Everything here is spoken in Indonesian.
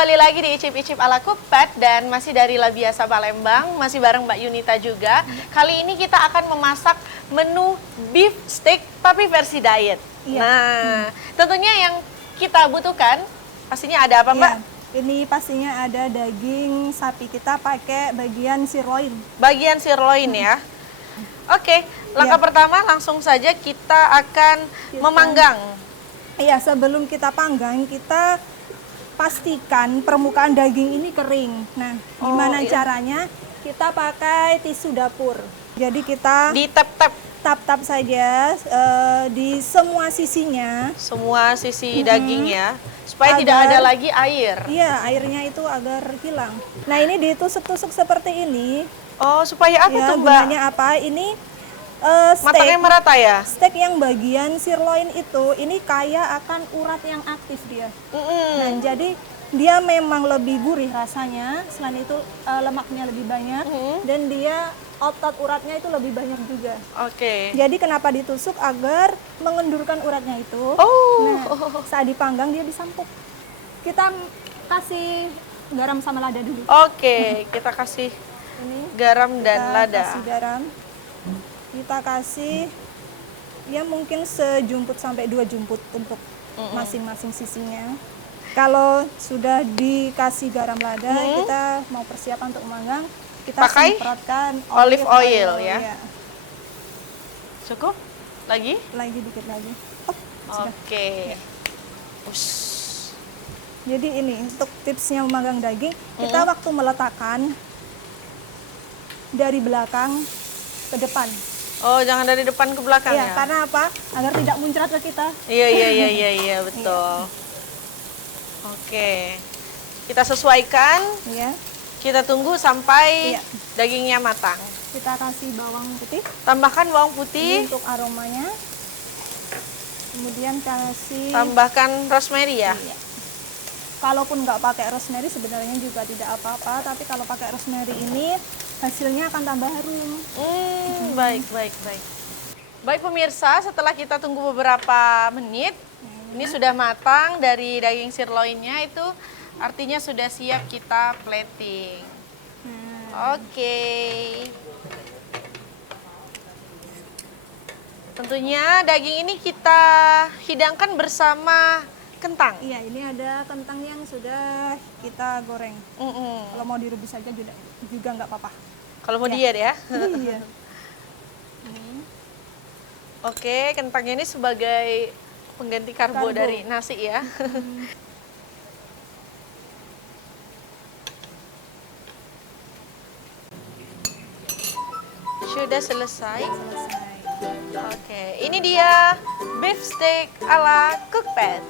kembali lagi di Icip-Icip ala Cookpad dan masih dari La Biasa Palembang, masih bareng Mbak Yunita juga. Kali ini kita akan memasak menu beef steak tapi versi diet. Iya. Nah, tentunya yang kita butuhkan pastinya ada apa, Mbak? Iya. Ini pastinya ada daging sapi, kita pakai bagian sirloin. Bagian sirloin ya. Oke, langkah pertama langsung saja kita akan memanggang. Iya, sebelum kita panggang, kita pastikan permukaan daging ini kering. Nah, gimana caranya? Kita pakai tisu dapur. Jadi kita Di tap-tap tap-tap saja di semua sisinya. semua sisi daging ya, supaya tidak ada lagi air. Iya, airnya itu agar hilang. Nah, ini ditusuk-tusuk seperti ini. Oh, supaya apa Ya, tuh, Mbak? gunanya apa? Ini Matangnya merata ya? steak yang bagian sirloin itu ini kaya akan urat yang aktif dia. Nah, jadi dia memang lebih gurih rasanya. Selain itu lemaknya lebih banyak dan dia otot uratnya itu lebih banyak juga. Oke. Jadi kenapa ditusuk agar mengendurkan uratnya itu. Oh. Nah, saat dipanggang dia bisa empuk. Kita kasih garam sama lada dulu. Oke, kita kasih Ini garam dan kita lada. kasih garam. Kita kasih ya mungkin sejumput sampai 2 jumput untuk masing-masing sisinya. Kalau sudah dikasih garam lada, kita mau persiapan untuk memanggang, kita Pakai semprotkan olive oil ya. Iya. Cukup? Lagi? Lagi dikit lagi. Oh, sudah. Oke. Ush. Jadi ini untuk tipsnya memanggang daging, kita waktu meletakkan dari belakang ke depan. Oh, jangan dari depan ke belakang Iya, ya? karena apa? Agar tidak muncrat ke kita. Iya, betul. Oke. Kita sesuaikan, Iya. kita tunggu sampai Iya. dagingnya matang. Kita kasih bawang putih Tambahkan bawang ini putih, untuk aromanya. Kemudian kasih tambahkan rosemary ya? Iya. Kalaupun nggak pakai rosemary sebenarnya juga tidak apa-apa, tapi kalau pakai rosemary ini hasilnya akan tambah harum. Baik. Baik pemirsa, setelah kita tunggu beberapa menit, ini sudah matang dari daging sirloinnya itu artinya sudah siap kita plating. Oke. Tentunya daging ini kita hidangkan bersama kentang. Iya, ini ada kentang yang sudah kita goreng. Kalau mau direbus saja juga nggak apa-apa. Kalau mau diet ya. Iya. Oke, kentangnya ini sebagai pengganti karbo Karbo. dari nasi ya. Sudah selesai. Selesai. Oke, ini dia beef steak ala Cookpad.